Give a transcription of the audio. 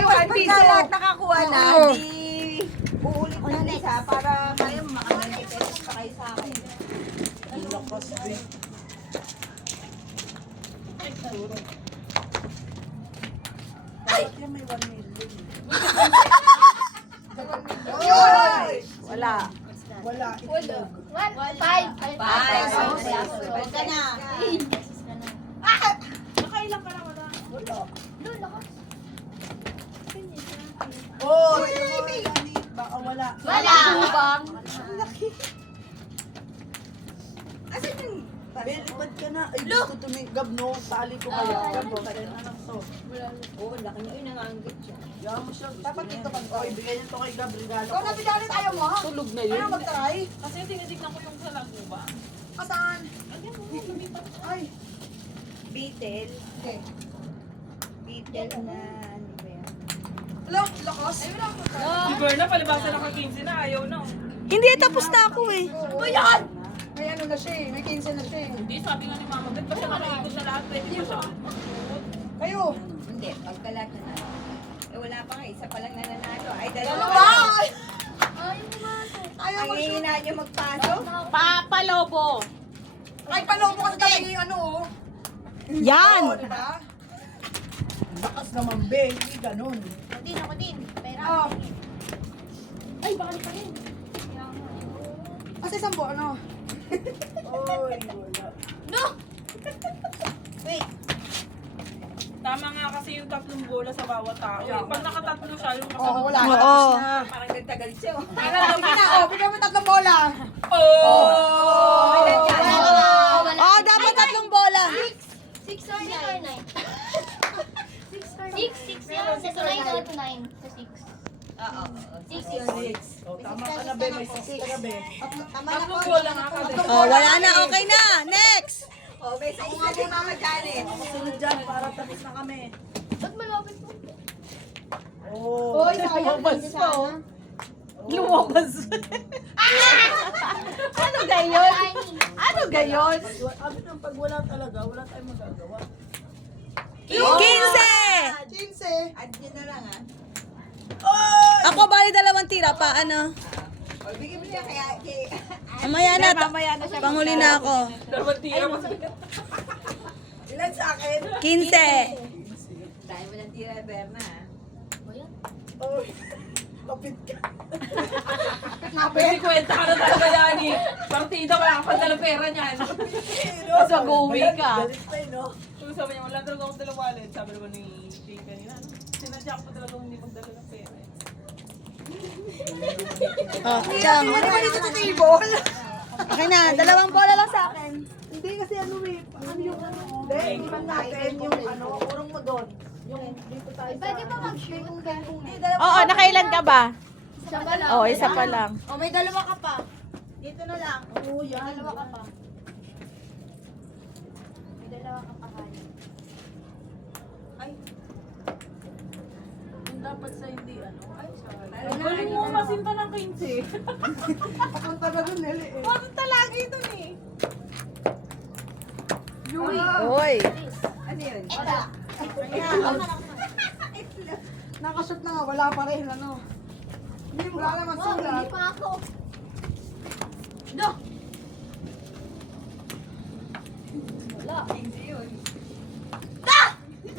Tapos pagka lahat nakakuha na, Oo. di uulit na isa para kayo maka-90 pesos pa kayo sa akin. Wala. Five. Huwag ka na. Nakailang ka na wala. Baka wala. Wala. Bang. Asan yung... Belipad ka na. Ay, gusto tumigab, no? Sali ko kaya. Gabo, kaya na lang to. Oo, laki niya. Uy, nanganggit siya. Yaman mo siya. Dapat dito ka. O, ibigay niyo to kay Gab. Regalo Ikaw ko. na pinalit ayaw mo? Tulog na yun. Ano mag-try? Kasi tinitignan ko yung salag mo ba? Kasaan? Ay. Beetle. Okay. Beetle na... Ano ba yan? Hello, lakas. Si Berna, palibasa naka-15 na, ayaw na. Hindi, tapos na ako eh. Ano yan? May ano na siya eh. May 15 na siya eh. Hindi, sabi nga ni Mama, ba't ba siya nakaikot na lahat? Pwede ba siya? Kayo. Hindi, pagkalat na na. Eh, wala pa nga. Isa pa lang nananalo. Ay, Ano dalawa. ba? Ayaw Ayaw ang mo siya. hihina niyo magpasok. Papalobo! Ay, palobo kasi talaga yung ano oh. Yan! Oo, diba? Lakas naman, be. Hindi ganun. Ako din. Pera. Oh. Ay, baka di pa rin. Kasi isang po, ano? Oy, wala. No! Wait. Tama nga kasi yung tatlong bola sa bawat tao. Eh. Pag nakatatlo siya, yung Oo, kasama. wala. Oo. Tapos na. Parang nagtagal siya. Oh. Sige na, oh. Bigyan mo tatlong bola. Oh! Oh, dapat tatlong bola. 6 or 9? 6 yun. Sa 9 or 9? Sa 6. Oo. 6 yun. O, tama ka na, be. May 6 ka na, be. Tatlong bola nga kasi. Oh, wala na. Okay na. Next. Oh, may sa isa din Mama Janet. Sunod dyan para tapos na kami. Ba't malapit mo? Oh. Hoy, sayang. Hindi sana. Lumabas. Ano gayon? Ano gayon? Abi nang pag wala talaga, wala tayong magagawa. 15! 15. Add nyo na lang ah. Ako bali 2 tira pa, ano? O, bigyan mo niya kaya... Mamaya na, panghuli na ako. Dapat tira mo. Ilan sa akin? 15. Dahil mo ng tira, Berna. Oy, lapit ka. Pwede kwenta ka na talaga yan eh. Partida ka lang, pagdala pera niyan. Tapos mag-uwi ka. Galit pa, no? Kung sabi niya, wala talaga akong dala wallet. Sabi naman ni Jane kanina, ano? Sinadya ko pa talaga hindi magdala ng pera eh. Oh, siyang. Ano ba dito sa table? Okay na, 2 bola lang sa akin. Hindi kasi ano eh, ano yung ano? Hindi, ipan natin yung ano, urong mo doon. Yung dito tayo sa... Pwede ba mag-share kung gano'n? Oo, nakailan ka ba? Siya ba lang? Oo, isa pa lang. Oh, may 2 ka pa. Dito na lang. Oo, yan. Dalawa ka pa. May dalawa ka pa kaya. Yung dapat sa hindi ano. Ay, sorry. Ang galing mo masinta ng 15. Papunta na dun, Nelly eh. Papunta lagi dun eh. Uy. Ano yun? Ito. Nakashoot na nga, wala pa rin, ano. Hindi mo wala naman Wow, sulat. hindi pa ako. No! Wala.